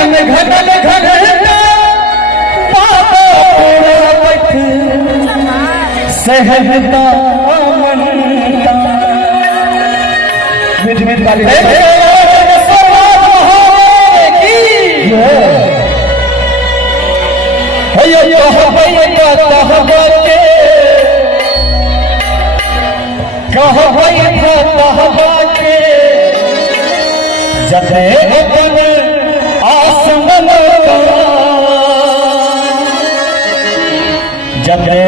घनन घनन घनता बाबा पूरा सहजता मनता मिट मिट वाली जबे अपन आसमान जबे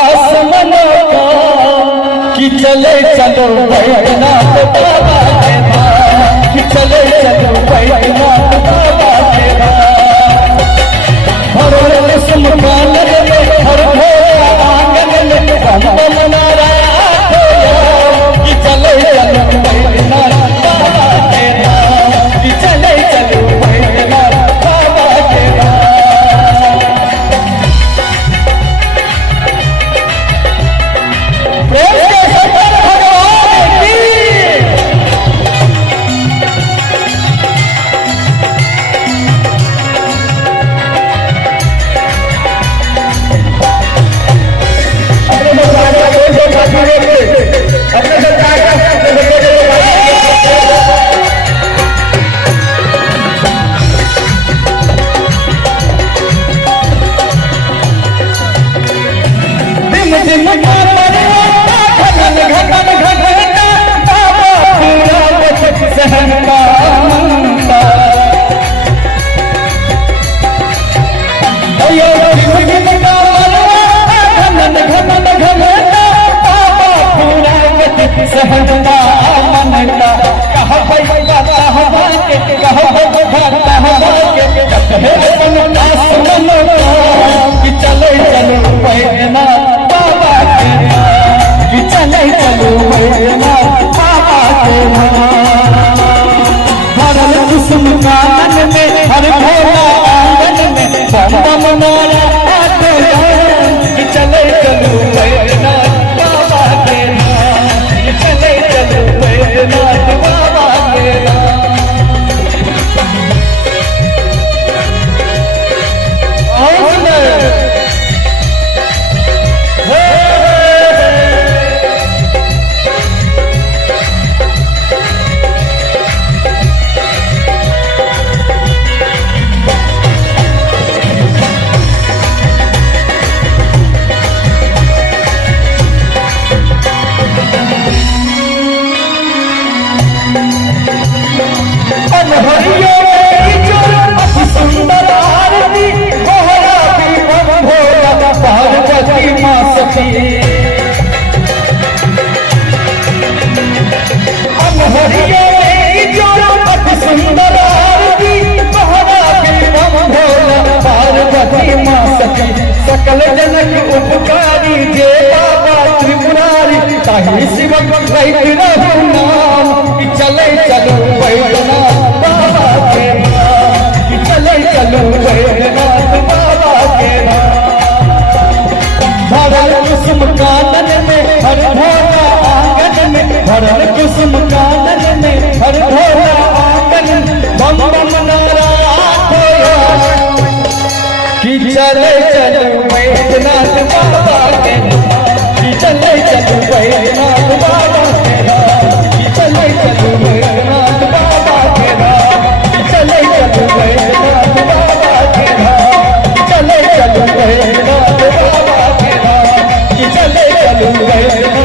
आसमान कि चले चलो बैजनाथ बाबा के धाम कि चले चलो बैजनाथ बाबा के धाम हर सुमकान में हर भोला आंगन में बंद मनारा कि चले चलो बैजनाथ बाबा के धाम कि चले चलो बैजनाथ बाबा के धाम। प्रेम के शंकर भगवान की सहजता मनता कहा भाई हवा के कहा हवा के कि चले चलो बैजनाथ बाबा के कि चले चलो बैजनाथ बाबा के भरल कुसुम कानन में हर भोला आंगन में बंद मनारा कि चले चलो बैजनाथ बाबा के चले चलो बैजनाथ बाबा के सकल जनक उपकारी जे बाबा त्रिपुरारी ताहि शिव नाम कि चले चलो बैजनाथ बाबा के नाम कि चले चलो बैजनाथ बाबा के नाम भरल कुसुम कानन में हर भोला आंगन में भरल कुसुम कानन में हर भोला आंगन बम बम नारा कि चले चलो बैजनाथ बाबा के कि चले चलो बैजनाथ बाबा के कि चले चलो बैजनाथ बाबा के कि चले चलो बैजनाथ बाबा के कि चले चलो बैजनाथ बाबा के कि चले चलो बैजनाथ